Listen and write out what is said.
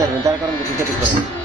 করতে পারবেন যার কারণে বেশি ক্ষতি করেন